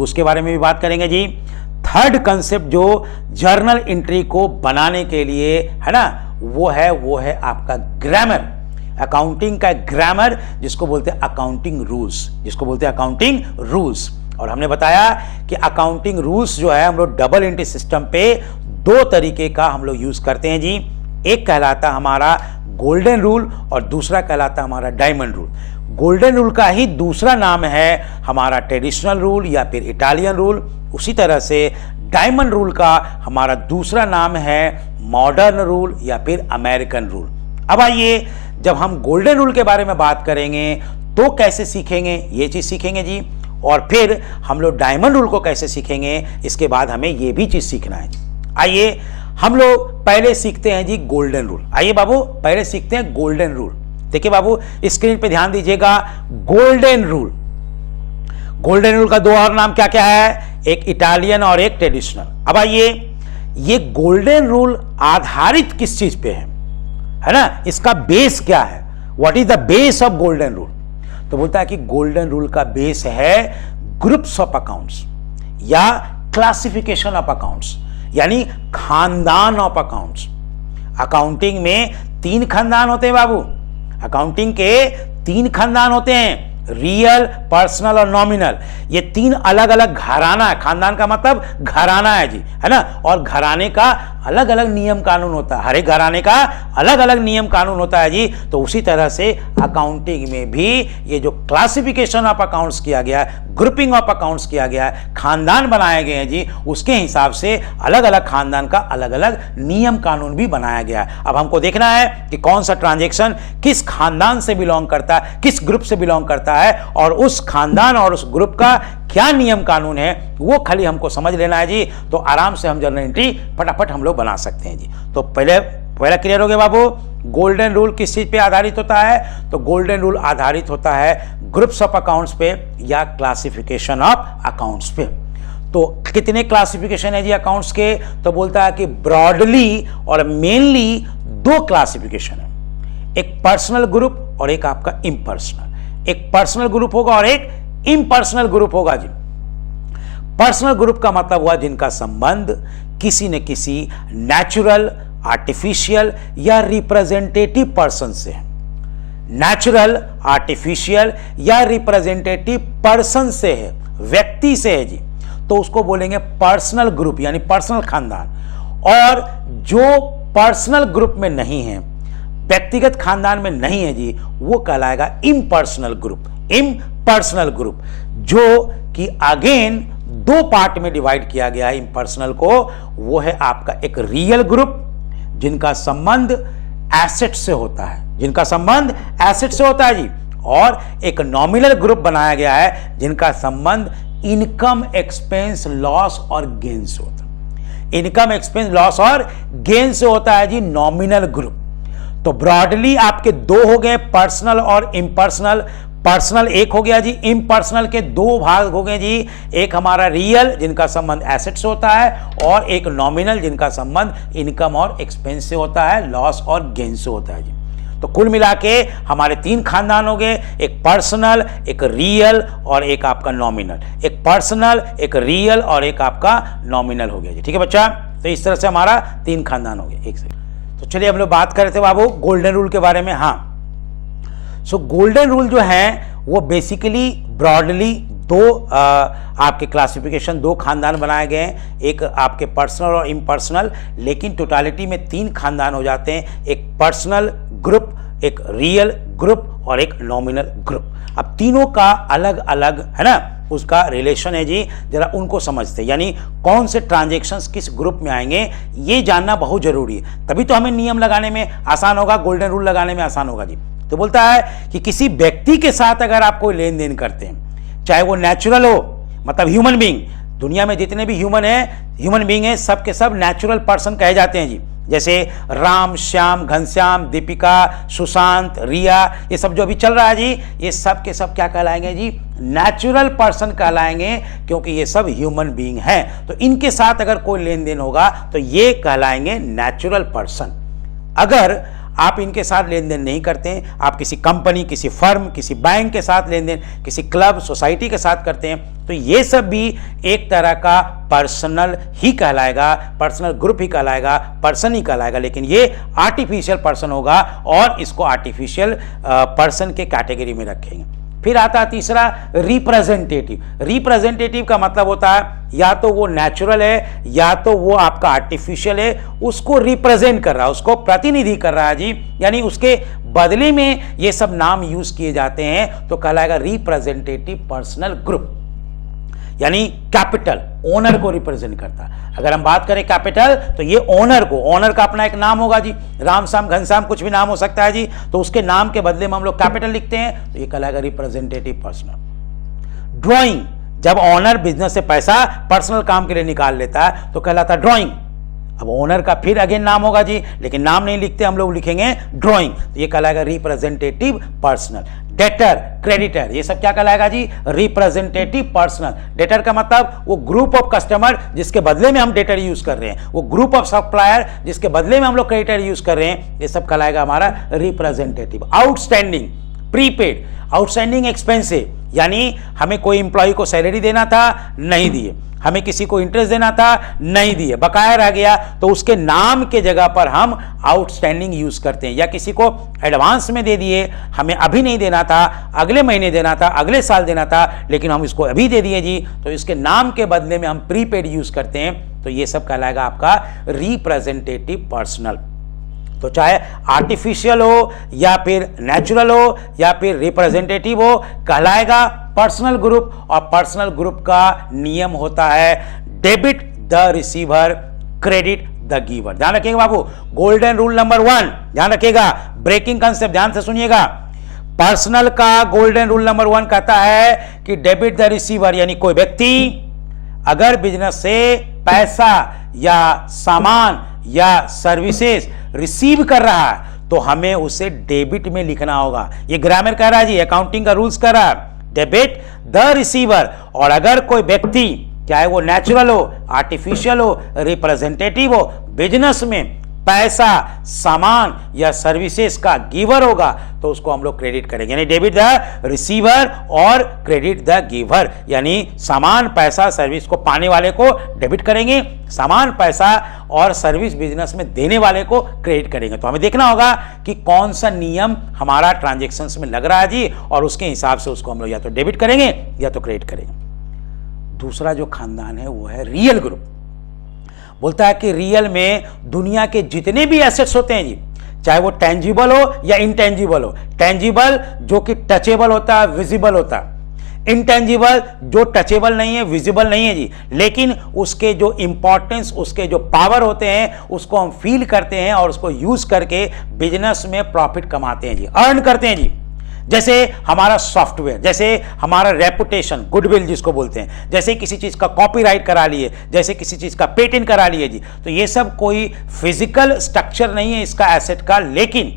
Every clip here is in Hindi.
लोग उसके बारे में भी बात करेंगे जी। थर्ड कंसेप्ट जो जर्नल एंट्री को बनाने के लिए है ना, वो है आपका ग्रामर। अकाउंटिंग का ग्रामर जिसको बोलते हैं अकाउंटिंग रूल्स, और हमने बताया कि अकाउंटिंग रूल्स जो है हम लोग डबल एंट्री सिस्टम पे दो तरीके का हम लोग यूज करते हैं जी। एक कहलाता हमारा गोल्डन रूल और दूसरा कहलाता हमारा डायमंड रूल। गोल्डन रूल का ही दूसरा नाम है हमारा ट्रेडिशनल रूल या फिर इटालियन रूल। उसी तरह से डायमंड रूल का हमारा दूसरा नाम है मॉडर्न रूल या फिर अमेरिकन रूल। अब आइए, जब हम गोल्डन रूल के बारे में बात करेंगे तो कैसे सीखेंगे, ये चीज सीखेंगे जी, और फिर हम लोग डायमंड रूल को कैसे सीखेंगे, इसके बाद हमें ये भी चीज सीखना है। आइए हम लोग पहले सीखते हैं जी गोल्डन रूल। आइए बाबू पहले सीखते हैं गोल्डन रूल। देखिए बाबू स्क्रीन पे ध्यान दीजिएगा, गोल्डन रूल। गोल्डन रूल का दो और नाम क्या क्या है, एक इटालियन और एक ट्रेडिशनल। अब आइए, ये गोल्डन रूल आधारित किस चीज पे है ना, इसका बेस क्या है, what is the base of golden rule. तो बोलता है कि गोल्डन रूल का बेस है ग्रुप्स ऑफ अकाउंट्स या क्लासिफिकेशन ऑफ अकाउंट्स, यानी खानदान ऑफ अकाउंट्स। अकाउंटिंग में 3 खानदान होते हैं बाबू, अकाउंटिंग के 3 खानदान होते हैं, रियल, पर्सनल और नॉमिनल। ये 3 अलग अलग घराना है, खानदान का मतलब घराना है जी, है ना, और घराने का अलग अलग नियम कानून होता है, हर एक घराने का अलग अलग नियम कानून होता है जी। तो उसी तरह से अकाउंटिंग में भी ये जो क्लासिफिकेशन ऑफ अकाउंट्स किया गया है, ग्रुपिंग ऑफ अकाउंट्स किया गया है, खानदान बनाए गए हैं जी, उसके हिसाब से अलग अलग खानदान का अलग अलग नियम कानून भी बनाया गया है। अब हमको देखना है कि कौन सा ट्रांजेक्शन किस खानदान से बिलोंग करता है, किस ग्रुप से बिलोंग करता है, और उस खानदान और उस ग्रुप का क्या नियम कानून है, वो खाली हमको समझ लेना है जी। तो आराम से हम जर्नल एंट्री फटाफट हम लोग बना सकते हैं जी। तो पहला क्लियर हो गया बाबू, गोल्डन रूल किस चीज पे आधारित होता है, तो गोल्डन रूल आधारित होता है ग्रुप्स ऑफ अकाउंट्स पे या क्लासिफिकेशन ऑफ अकाउंट्स पे। तो कितने क्लासिफिकेशन है जी अकाउंट्स के, तो बोलता है कि ब्रॉडली और मेनली 2 क्लासिफिकेशन है, एक पर्सनल ग्रुप और एक आपका इम्पर्सनल। एक पर्सनल ग्रुप होगा और एक इम्पर्सनल ग्रुप होगा जी। पर्सनल ग्रुप का मतलब हुआ जिनका संबंध किसी न किसी नेचुरल, आर्टिफिशियल या रिप्रेजेंटेटिव पर्सन से है। नेचुरल, आर्टिफिशियल या रिप्रेजेंटेटिव पर्सन से है, व्यक्ति से है जी, तो उसको बोलेंगे पर्सनल ग्रुप यानी पर्सनल खानदान। और जो पर्सनल ग्रुप में नहीं है, व्यक्तिगत खानदान में नहीं है जी, वो कहलाएगा इम्पर्सनल ग्रुप। इम्पर्सनल ग्रुप जो कि अगेन 2 पार्ट में डिवाइड किया गया है इम्पर्सनल को, वो है आपका एक रियल ग्रुप जिनका संबंध एसेट से होता है, जिनका संबंध एसेट से होता है जी, और एक नॉमिनल ग्रुप बनाया गया है जिनका संबंध इनकम, एक्सपेंस, लॉस और गेन से होता है। इनकम, एक्सपेंस, लॉस और गेन से होता है जी नॉमिनल ग्रुप। तो ब्रॉडली आपके 2 हो गए, पर्सनल और इम्पर्सनल। पर्सनल एक हो गया जी, इम्पर्सनल के 2 भाग हो गए जी, एक हमारा रियल जिनका संबंध एसेट से होता है, और एक नॉमिनल जिनका संबंध इनकम और एक्सपेंस से होता है, लॉस और गेन से होता है जी। तो कुल मिला के हमारे 3 खानदान हो गए, एक पर्सनल, एक रियल और एक आपका नॉमिनल। एक पर्सनल, एक रियल और एक आपका नॉमिनल हो गया जी। ठीक है बच्चा, तो इस तरह से हमारा 3 खानदान हो गए। एक से तो चलिए हम लोग बात कर रहे थे बाबू गोल्डन रूल के बारे में। हाँ, सो गोल्डन रूल जो है वो बेसिकली ब्रॉडली 2 आपके क्लासिफिकेशन, 2 खानदान बनाए गए हैं, एक आपके पर्सनल और इम्पर्सनल, लेकिन टोटालिटी में 3 खानदान हो जाते हैं, एक पर्सनल ग्रुप, एक रियल ग्रुप और एक नॉमिनल ग्रुप। अब तीनों का अलग अलग है ना उसका रिलेशन है जी, जरा उनको समझते हैं, यानी कौन से ट्रांजेक्शन्स किस ग्रुप में आएंगे ये जानना बहुत जरूरी है, तभी तो हमें नियम लगाने में आसान होगा, गोल्डन रूल लगाने में आसान होगा जी। तो बोलता है कि किसी व्यक्ति के साथ अगर आप कोई लेन देन करते हैं, चाहे वो नेचुरल हो, मतलब ह्यूमन बीइंग, दुनिया में जितने भी ह्यूमन बीइंग है सब के सब नेचुरल पर्सन कहे जाते हैं जी, जैसे राम, श्याम, घनश्याम, दीपिका, सुशांत, रिया, ये सब जो अभी चल रहा है जी, ये सब के सब क्या कहलाएंगे जी, नेचुरल पर्सन कहलाएंगे, क्योंकि ये सब ह्यूमन बीइंग हैं। तो इनके साथ अगर कोई लेन देन होगा तो ये कहलाएंगे नेचुरल पर्सन। अगर आप इनके साथ लेन देन नहीं करते हैं, आप किसी कंपनी, किसी फर्म, किसी बैंक के साथ लेन देन, किसी क्लब, सोसाइटी के साथ करते हैं, तो ये सब भी एक तरह का पर्सनल ही कहलाएगा, पर्सनल ग्रुप ही कहलाएगा, पर्सन ही कहलाएगा, लेकिन ये आर्टिफिशियल पर्सन होगा और इसको आर्टिफिशियल पर्सन के कैटेगरी में रखेंगे। फिर आता है तीसरा रिप्रेजेंटेटिव। रिप्रेजेंटेटिव का मतलब होता है या तो वो नेचुरल है या तो वो आपका आर्टिफिशियल है, उसको रिप्रेजेंट कर रहा है, उसको प्रतिनिधि कर रहा है जी, यानी उसके बदले में ये सब नाम यूज किए जाते हैं, तो कहलाएगा रिप्रेजेंटेटिव पर्सनल ग्रुप। यानी कैपिटल ओनर को रिप्रेजेंट करता है। अगर हम बात करें कैपिटल, तो ये ओनर को, ओनर का अपना एक नाम होगा जी, राम श्याम घनश्याम कुछ भी नाम हो सकता है जी, तो उसके नाम के बदले में हम लोग कैपिटल लिखते हैं, तो ये कहलाएगा रिप्रेजेंटेटिव पर्सनल। ड्राइंग, जब ओनर बिजनेस से पैसा पर्सनल काम के लिए निकाल लेता है तो कहलाता है ड्राइंग। अब ओनर का फिर अगेन नाम होगा जी, लेकिन नाम नहीं लिखते हम लोग, लिखेंगे ड्राइंग, तो ये कहलाएगा रिप्रेजेंटेटिव पर्सनल। डेटर, क्रेडिटर, ये सब क्या कहलाएगा जी, रिप्रेजेंटेटिव पर्सनल। डेटर का मतलब वो ग्रुप ऑफ कस्टमर जिसके बदले में हम डेटर यूज कर रहे हैं, वो ग्रुप ऑफ सप्लायर जिसके बदले में हम लोग क्रेडिटर यूज कर रहे हैं, ये सब कहलाएगा हमारा representative. Outstanding, prepaid, outstanding expensive, यानी हमें कोई इंप्लॉय को सैलरी देना था, नहीं दिए, हमें किसी को इंटरेस्ट देना था, नहीं दिए, बकाया रह गया, तो उसके नाम के जगह पर हम आउटस्टैंडिंग यूज करते हैं। या किसी को एडवांस में दे दिए, हमें अभी नहीं देना था, अगले महीने देना था, अगले साल देना था, लेकिन हम इसको अभी दे दिए जी, तो इसके नाम के बदले में हम प्रीपेड यूज करते हैं, तो ये सब कहलाएगा आपका रिप्रेजेंटेटिव पर्सनल। तो चाहे आर्टिफिशियल हो या फिर नेचुरल हो या फिर रिप्रेजेंटेटिव हो, कहलाएगा पर्सनल ग्रुप। और पर्सनल ग्रुप का नियम होता है debit the receiver, credit the giver. ध्यान रखिएगा बाबू, गोल्डन रूल नंबर 1 ध्यान रखिएगा, ब्रेकिंग कंसेप्ट ध्यान से सुनिएगा। पर्सनल का गोल्डन रूल नंबर 1 कहता है कि डेबिट द रिसीवर, यानी कोई व्यक्ति अगर बिजनेस से पैसा या सामान या सर्विसेज रिसीव कर रहा है तो हमें उसे डेबिट में लिखना होगा। ये ग्रामर कह रहा है जी, अकाउंटिंग का रूल्स कह रहा है, डेबिट द रिसीवर। और अगर कोई व्यक्ति, चाहे वो नेचुरल हो, आर्टिफिशियल हो, रिप्रेजेंटेटिव हो, बिजनेस में पैसा, सामान या सर्विसेज का गिवर होगा, तो उसको हम लोग क्रेडिट करेंगे, यानी डेबिट द रिसीवर और क्रेडिट द गिवर, यानी सामान, पैसा, सर्विस को पाने वाले को डेबिट करेंगे, सामान, पैसा और सर्विस बिजनेस में देने वाले को क्रेडिट करेंगे। तो हमें देखना होगा कि कौन सा नियम हमारा ट्रांजैक्शंस में लग रहा है जी, और उसके हिसाब से उसको हम लोग या तो डेबिट करेंगे या तो क्रेडिट करेंगे। दूसरा जो खानदान है वो है रियल ग्रुप। बोलता है कि रियल में दुनिया के जितने भी एसेट्स होते हैं जी, चाहे वो टेंजिबल हो या इनटेंजिबल हो, टेंजिबल जो कि टचेबल होता है, विजिबल होता है, इनटेंजिबल जो टचेबल नहीं है, विजिबल नहीं है जी, लेकिन उसके जो इंपॉर्टेंस, उसके जो पावर होते हैं, उसको हम फील करते हैं और उसको यूज करके बिजनेस में प्रॉफिट कमाते हैं जी, अर्न करते हैं जी। जैसे हमारा सॉफ्टवेयर, जैसे हमारा रेपुटेशन, गुडविल जिसको बोलते हैं, जैसे किसी चीज का कॉपीराइट करा लिए, जैसे किसी चीज का पेटेंट करा लिए जी, तो ये सब कोई फिजिकल स्ट्रक्चर नहीं है इसका एसेट का, लेकिन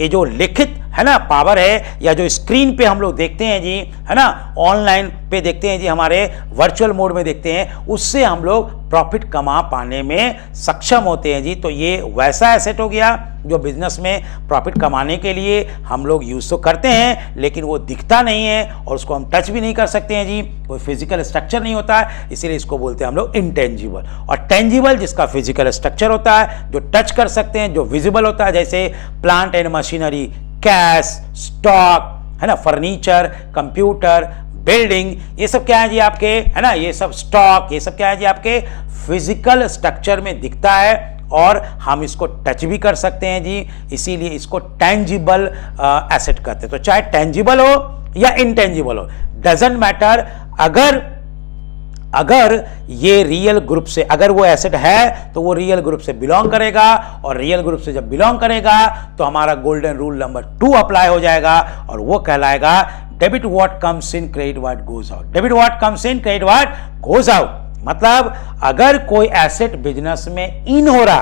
ये जो लिखित है ना पावर है, या जो स्क्रीन पे हम लोग देखते हैं जी, है ना, ऑनलाइन पे देखते हैं जी, हमारे वर्चुअल मोड में देखते हैं, उससे हम लोग प्रॉफिट कमा पाने में सक्षम होते हैं जी। तो ये वैसा एसेट हो गया जो बिजनेस में प्रॉफिट कमाने के लिए हम लोग यूज तो करते हैं, लेकिन वो दिखता नहीं है और उसको हम टच भी नहीं कर सकते हैं जी, कोई फिजिकल स्ट्रक्चर नहीं होता है, इसीलिए इसको बोलते हैं हम लोग इंटेंजिबल। और टेंजिबल जिसका फिजिकल स्ट्रक्चर होता है, जो टच कर सकते हैं, जो विजिबल होता है, जैसे plant and machinery, cash, stock, है ना, फर्नीचर, कंप्यूटर, बिल्डिंग, ये सब क्या है जी आपके, है ना, ये सब स्टॉक, ये सब क्या है जी आपके फिजिकल स्ट्रक्चर में दिखता है और हम इसको टच भी कर सकते हैं जी, इसीलिए इसको टेंजिबल एसेट कहते हैं। तो चाहे टेंजिबल हो या इनटेंजिबल हो, डजंट मैटर, अगर ये रियल ग्रुप से, अगर वो एसेट है तो वो रियल ग्रुप से बिलोंग करेगा, और रियल ग्रुप से जब बिलोंग करेगा तो हमारा गोल्डन रूल नंबर 2 अप्लाई हो जाएगा, और वो कहलाएगा debit what comes in, credit what goes out. Debit what comes in, credit what goes out, मतलब अगर कोई एसेट बिजनेस में इन हो रहा,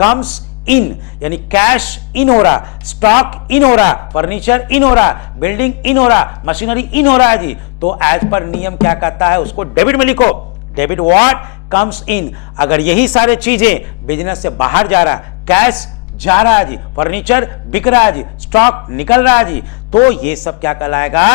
कम्स इन यानी कैश इन हो रहा, स्टॉक इन हो रहा, फर्नीचर इन हो रहा, बिल्डिंग इन हो रहा, मशीनरी इन हो रहा है जी, तो एज पर नियम क्या कहता है, उसको डेबिट में लिखो, डेबिट व्हाट कम्स इन। अगर यही सारे चीजें बिजनेस से बाहर जा रहा, कैश जा रहा है जी, फर्नीचर बिक रहा है जी, स्टॉक निकल रहा है जी, तो ये सब क्या कहलाएगा,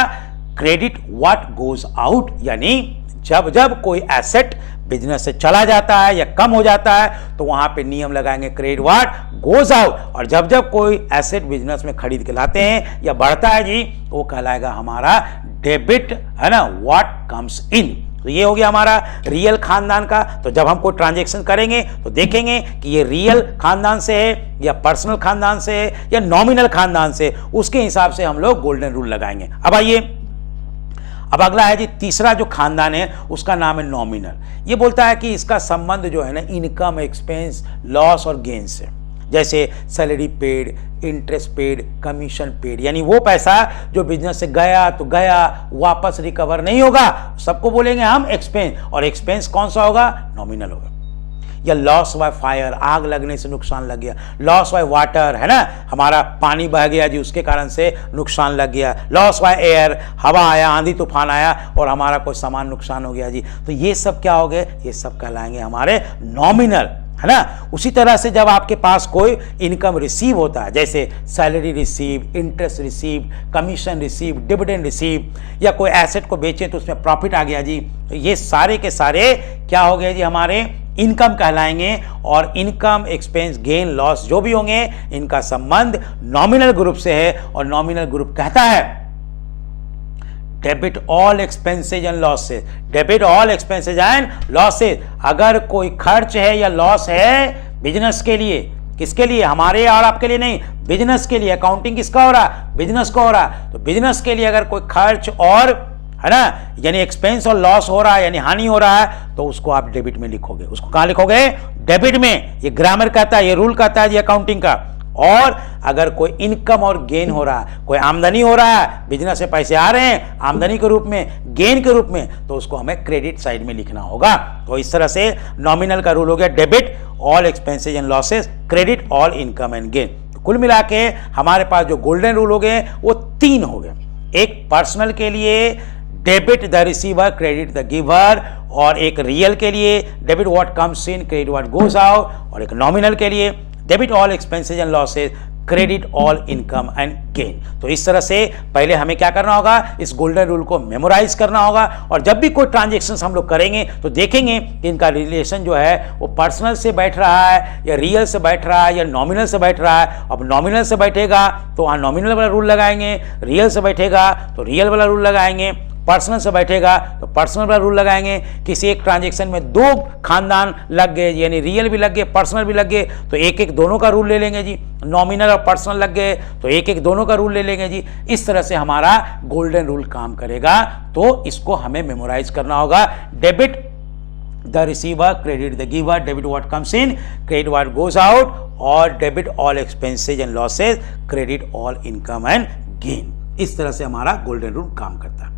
क्रेडिट व्हाट गोज आउट। यानी जब जब कोई एसेट बिजनेस से चला जाता है या कम हो जाता है तो वहां पे नियम लगाएंगे क्रेडिट व्हाट गोज आउट, और जब जब कोई एसेट बिजनेस में खरीद के लाते हैं या बढ़ता है जी, वो कहलाएगा हमारा डेबिट, है ना, व्हाट कम्स इन। तो ये हो गया हमारा रियल खानदान का। तो जब हम कोई ट्रांजेक्शन करेंगे तो देखेंगे कि ये रियल खानदान से है या पर्सनल खानदान से है या नॉमिनल खानदान से, उसके हिसाब से हम लोग गोल्डन रूल लगाएंगे। अब आइए, अब अगला है जी तीसरा जो खानदान है उसका नाम है नॉमिनल। ये बोलता है कि इसका संबंध जो है ना इनकम, एक्सपेंस, लॉस और गेन से, जैसे salary paid, interest paid, commission paid, यानी वो पैसा जो बिजनेस से गया तो गया, वापस रिकवर नहीं होगा, सबको बोलेंगे हम एक्सपेंस, और एक्सपेंस कौन सा होगा, नॉमिनल होगा। या लॉस बाय फायर, आग लगने से नुकसान लग गया, लॉस बाय वाटर, है ना, हमारा पानी बह गया जी उसके कारण से नुकसान लग गया, लॉस बाय एयर, हवा आया, आंधी तूफान आया और हमारा कोई सामान नुकसान हो गया जी, तो ये सब क्या हो गए, ये सब कहलाएंगे हमारे नॉमिनल, है ना। उसी तरह से जब आपके पास कोई इनकम रिसीव होता है, जैसे salary receive, interest receive, commission receive, dividend receive, या कोई एसेट को बेचे तो उसमें प्रॉफिट आ गया जी, तो ये सारे के सारे क्या हो गए जी, हमारे इनकम कहलाएंगे। और इनकम, एक्सपेंस, गेन, लॉस जो भी होंगे इनका संबंध नॉमिनल ग्रुप से है, और नॉमिनल ग्रुप कहता है debit all expenses and losses, debit all expenses and losses. अगर कोई खर्च है या लॉस है बिजनेस के लिए, किसके लिए, हमारे और आपके लिए नहीं, बिजनेस के लिए, अकाउंटिंग किसका हो रहा, बिजनेस को हो रहा, तो बिजनेस के लिए अगर कोई खर्च और, है ना, यानी एक्सपेंस और लॉस हो रहा है, यानी हानि हो रहा है, तो उसको आप डेबिट में लिखोगे। उसको कहां लिखोगे, डेबिट में। ये ग्रामर कहता है, ये रूल कहता है ये अकाउंटिंग का। और अगर कोई इनकम और गेन हो रहा है, कोई आमदनी हो रहा है, बिजनेस से पैसे आ रहे हैं आमदनी के रूप में, गेन के रूप में, तो उसको हमें क्रेडिट साइड में लिखना होगा। तो इस तरह से नॉमिनल का रूल हो गया debit all expenses and losses, credit all income and gain. तो कुल मिला के हमारे पास जो गोल्डन रूल हो गए वो 3 हो गए। एक पर्सनल के लिए debit the receiver, credit the giver, और एक रियल के लिए debit what comes in, credit what goes out, और एक नॉमिनल के लिए debit all expenses and losses, credit all income and gain. तो इस तरह से पहले हमें क्या करना होगा, इस गोल्डन रूल को मेमोराइज करना होगा, और जब भी कोई ट्रांजेक्शन हम लोग करेंगे तो देखेंगे कि इनका रिलेशन जो है वो पर्सनल से बैठ रहा है या रियल से बैठ रहा है या नॉमिनल से बैठ रहा है। अब नॉमिनल से बैठेगा तो वहाँ नॉमिनल वाला रूल लगाएंगे, रियल से बैठेगा तो रियल वाला रूल लगाएंगे, पर्सनल से बैठेगा तो पर्सनल वाला रूल लगाएंगे। किसी एक ट्रांजेक्शन में 2 खानदान लग गए, यानी रियल भी लग गए, पर्सनल भी लग गए, तो एक एक दोनों का रूल ले लेंगे जी। नॉमिनल और पर्सनल लग गए तो एक एक दोनों का रूल ले लेंगे जी। इस तरह से हमारा गोल्डन रूल काम करेगा। तो इसको हमें मेमोराइज करना होगा, debit the receiver, credit the giver, debit what comes in, credit what goes out, और debit all expenses and losses, credit all income and gain. इस तरह से हमारा गोल्डन रूल काम करता है।